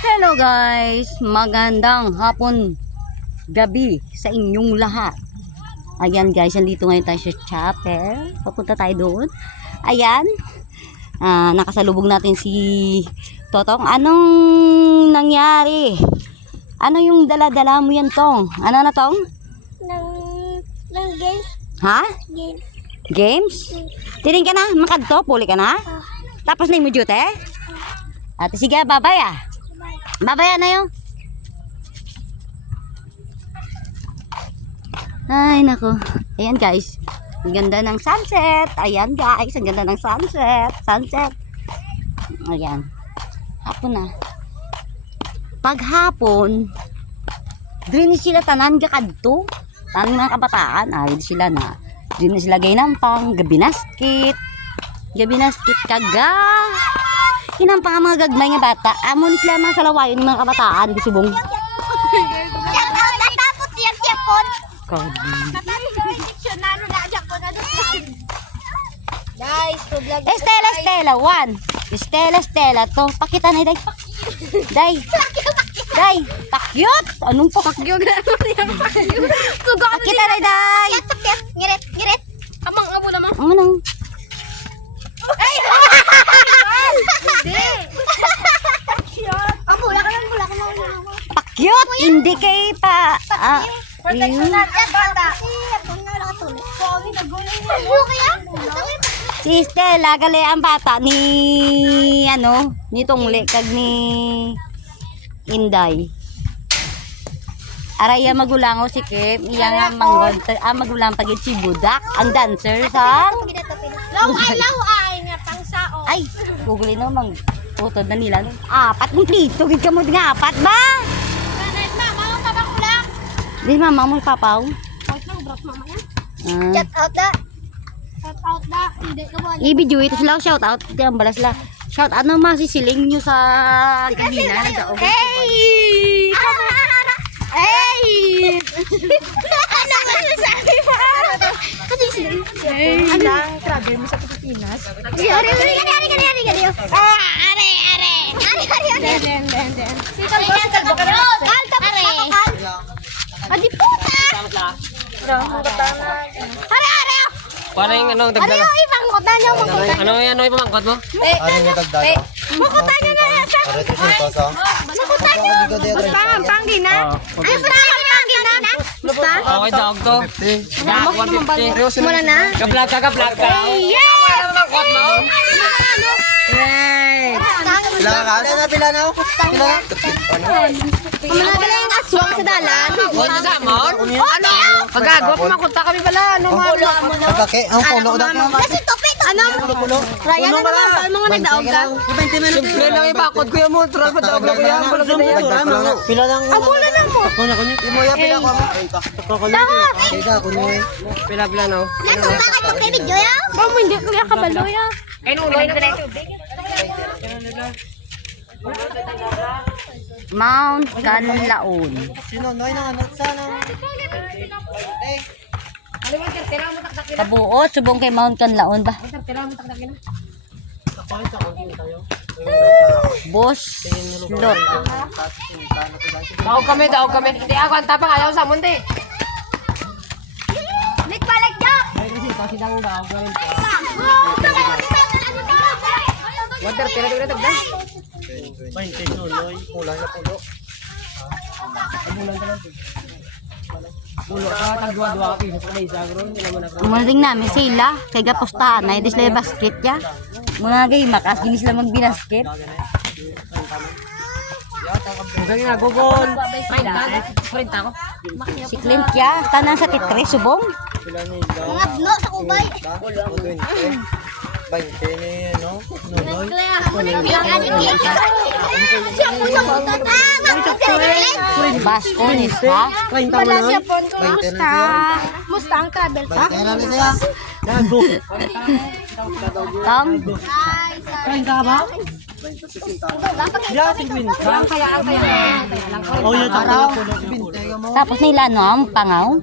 Hello guys, magandang hapon, gabi sa inyong lahat. Ayan guys, nandito ngayon tayo sa chapel. Papunta tayo doon. Ayan, nakasalubong natin si Totong. Anong nangyari? Ano yung dala-dala mo yan, Tong? Ano na, Tong? Ng games. Ha? Games. Games? Tining ka na, makadto, puli ka na. Tapos na yung mujute. At sige, babaya. Babaya na yun. Ay, nako. Ayan guys. Ang ganda ng sunset. Ayan guys, ang ganda ng sunset. Sunset. Ayan. Hapon na. Paghapon, drin sila tanan gakadto. Tanan mga kabataan. Ay, sila na. Drin na sila gaynampang. Gabinaskit. Gabinaskit kaga. Hinampang ang mga gagmay nga bata. Amo ni sila mga salawayon ng mga kabataan. Di subong. Tatapot yung Japon. Kadi. Tatapot yung dictionary na Japon. Guys, to vlog. Stella 1. Stella to. Pakita na day. Day. Day. Pakyot. Anong pakyot? Pakita na day. Ngirit. Amang abo naman. Ang manang. Ay! Hindi. Mula ka lang. Pakyot. Hindi kay pa. Proteksyonan. Bata. Si Stella gali ang bata ni ni Tungli kag ni Inday. Araya magulango si Kim, iya nga manggod, magulang pagit si Budak, ang dancer sa Law ay nga pang sao. ay, guguli no mang utod na nila no. Apat ng plito, gid ka mo nga apat ba? Mama, ka ba kulang? Di mama mo papaw. Out lang, bro, mama yan. Ah, Shout out na. Hindi ka ba? i-video ito sila shout out, di ang balas la. Shout out naman si Siling nyo sa kanina nagdaog. Hey! Hey! Ano nga sasabi mo? Kasi sila. Ang travel mo sa Pilipinas. Ari. Sikal ba ka na? Kal, tapos ako, Kal. Adi puta! Are! Paano yung anong Are, dagdag? ipangkutan niyo, mangkutan. Ano yung pamangkot mo? Ano yung dagdag? Mangkutan niyo na yan, sir. Para ito yung tosa. Mangkutan niyo. Basta ang pangina. Ay, parang pangina. Basta? Okay, dog to. Yak, 150. Muna na. Kablag ka. Yes! Pamangkot mo? Pila ka kas? Pila na ako. Pila na? Kumanagala yung aswang sa dalan. Ano sa amon? Ano? Pagagawa, pamangkot ta kami pala. Ano mo? Pagkake, ang puno ko dati. Kasi tupit. Ano? Ryan, ano naman? Paano mga nagdaog ka? Siyempre lang ipakot ko yung motor. Padaog na ko yan. Pila lang. Ang mula na mo. Yung mo yan, pila ko mo. Kaya ako nyo eh. Pila no? Nato ba kayo kay video ya? Mamo, hindi ko yung kabalo ya. Ay, nuloy na ka. Mount Canlaon. Sino? Noy na nga. Sana. Kabuo, subong kay Mount Canlaon ba? Boss Lot. Daog kami. Hindi ako ang tapang ayaw sa mundi. Lik balik jak. Kasi daw daog kami. Water, Tira dagdag. 20 nuloy. Kulang na puno. Pulo ka, tagwa-dwa ka piso sa isa, bro. Hindi naman ako. Umuling namin sila, kay gapustahan na, hindi sila basket ya. Mga gay, makas, hindi sila magbinasket. Sige nga, gugol. Print ako. Si Clint ya, tanan sa titre, subong. Pila na ila. mga bno sa kubay. 20 ni ano? Nuloy. Siya po sa mutot. Baskonis ha. Wala siya po. 20 na siya. Musta ang travel pa? Kaya na siya. Tong, Kain ka ba? Oh, yun. araw. Tapos nila no, ang pangaw.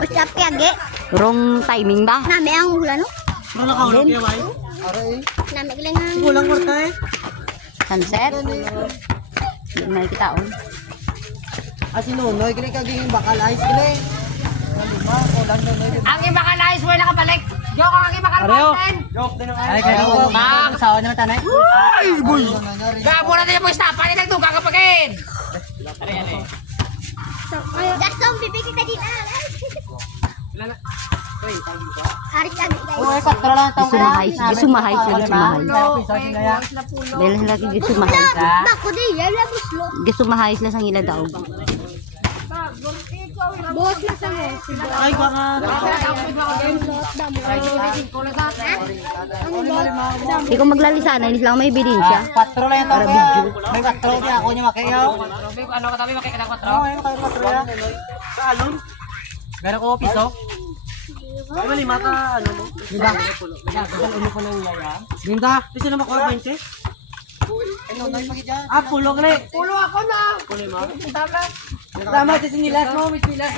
Basta piyage. Wrong timing ba? Nami ang hula no? Wala ka ulang kaya, bay? Nami galing ang Kulang kwarta eh. Sunset. Hindi mo nakikita oh. Sinunoy, kini kaging bakal ice kini. Lima, o lang noy. Ang iba ka nais, wala ka balik. Joke ang iba ka natin. Joke din ang ay kaya ko. Sawa naman tanay. Ay, boy. Gabo na din mo istapa ni nagduga ka pagin. Gaston, bibig kita din. Arik lagi guys. Oy, katro lang tong. Gisumahay sila, sumahay. Dahil lagi gisumahay. Bako di, yan lang muslo. Gisumahay sila sa ila daw. Buwas na sa mo. Ay, baka. Ikaw maglalisa na, hindi lang may ebidensya. Katro lang tong. May katro di ako niya makayaw. Ano ka tabi makikita ko Oh, ay katro ya. Saalon. Pero ko piso. Ay, mali mata ano mo? Diba? Gasal ulo ko ng yaya. Binta, piso na makuha 20. Ano na yung magigyan? Pulo ka na. Pulo ako na. Pulo mo? Tama. Tama, kasi nilas mo, Miss Pilas.